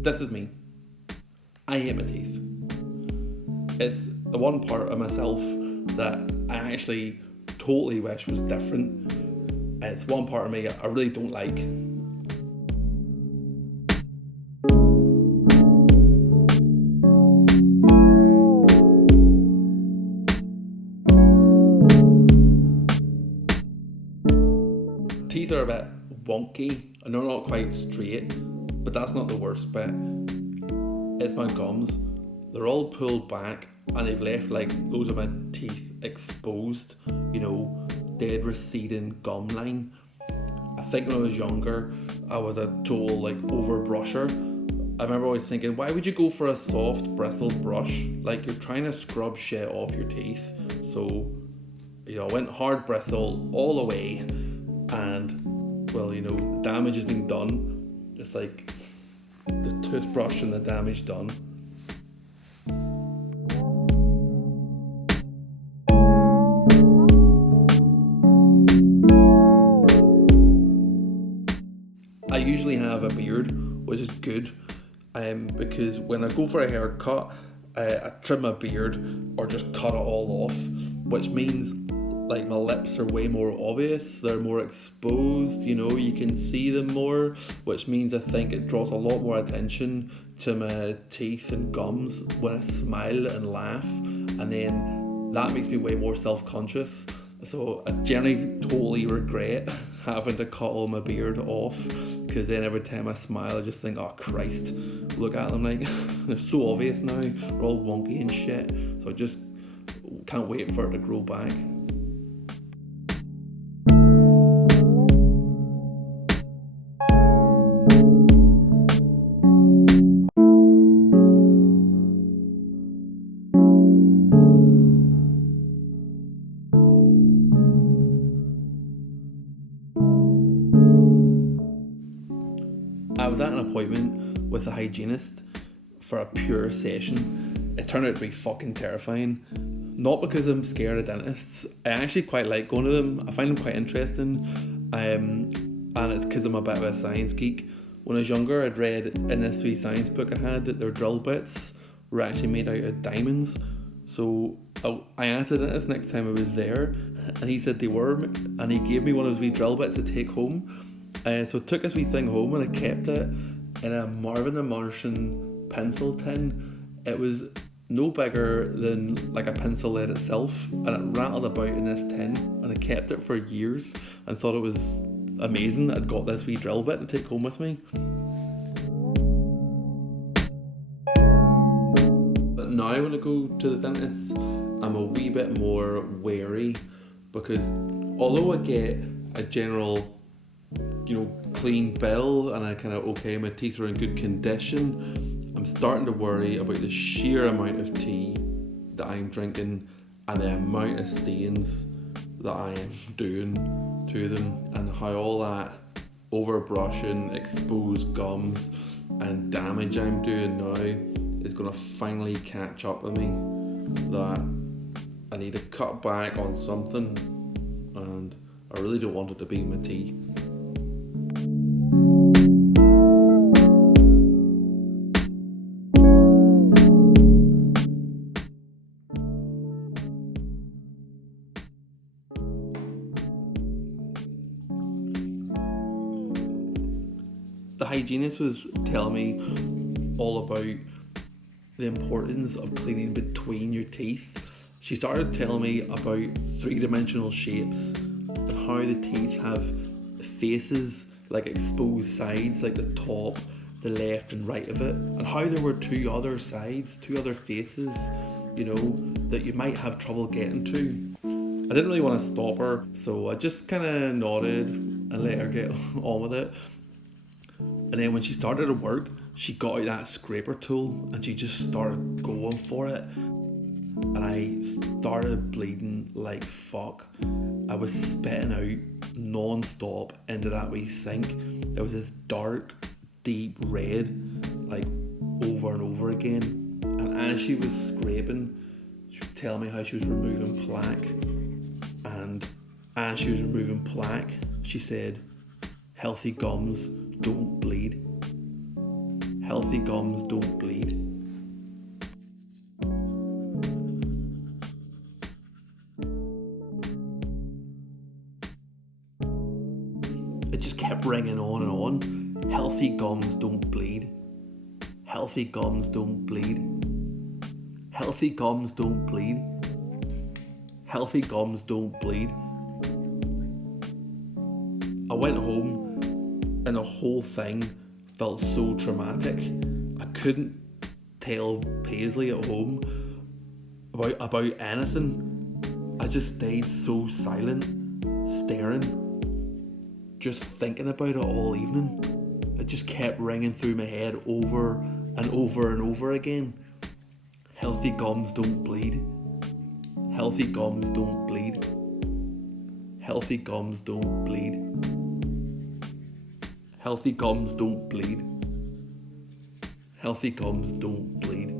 This is me. I hate my teeth. It's the one part of myself that I actually totally wish was different. It's one part of me I really don't like. Teeth are a bit wonky and they're not quite straight, but that's not the worst bit. It's my gums. They're all pulled back and they've left like loads of my teeth exposed, dead receding gum line. I think when I was younger, I was a total over brusher. I remember always thinking, why would you go for a soft bristled brush? Like you're trying to scrub shit off your teeth. So, I went hard bristle all the way, and the damage has been done. It's like the toothbrush and the damage done. I usually have a beard, which is good, because when I go for a haircut, I trim my beard or just cut it all off, which means my lips are way more obvious, they're more exposed, you can see them more, which means I think it draws a lot more attention to my teeth and gums when I smile and laugh, and then that makes me way more self-conscious. So I generally totally regret having to cut all my beard off, because then every time I smile I just think, oh Christ, look at them, they're so obvious now, they're all wonky and shit. So I just can't wait for it to grow back. I was at an appointment with a hygienist for a pure session. It turned out to be fucking terrifying. Not because I'm scared of dentists. I actually quite like going to them. I find them quite interesting. And it's because I'm a bit of a science geek. When I was younger, I'd read in this wee science book I had that their drill bits were actually made out of diamonds. So I asked the dentist next time I was there, and he said they were, and he gave me one of those wee drill bits to take home. So I took this wee thing home and I kept it in a Marvin the Martian pencil tin. It was no bigger than a pencil lead itself, and it rattled about in this tin, and I kept it for years and thought it was amazing that I'd got this wee drill bit to take home with me. But now when I go to the dentist, I'm a wee bit more wary, because although I get a general clean bill and I my teeth are in good condition, I'm starting to worry about the sheer amount of tea that I'm drinking and the amount of stains that I am doing to them, and how all that overbrushing, exposed gums and damage I'm doing now is going to finally catch up with me, that I need to cut back on something, and I really don't want it to be my tea. The hygienist was telling me all about the importance of cleaning between your teeth. She started telling me about three-dimensional shapes and how the teeth have faces, exposed sides, the top, the left and right of it, and how there were two other sides, two other faces, that you might have trouble getting to. I didn't really want to stop her, so I just kind of nodded and let her get on with it. And then when she started to work, she got out that scraper tool and she just started going for it. And I started bleeding like fuck. I was spitting out non-stop into that wee sink. It was this dark, deep red, over and over again. And as she was scraping, she was telling me how she was removing plaque. And as she was removing plaque, she said, "Healthy gums don't bleed. Healthy gums don't bleed. It just kept ringing on and on. Healthy gums don't bleed. Healthy gums don't bleed. Healthy gums don't bleed. Healthy gums don't bleed. I went home and the whole thing felt so traumatic. I couldn't tell Paisley at home about anything. I just stayed so silent, staring, just thinking about it all evening. It just kept ringing through my head over and over and over again. Healthy gums don't bleed. Healthy gums don't bleed. Healthy gums don't bleed. Healthy gums don't bleed. Healthy gums don't bleed.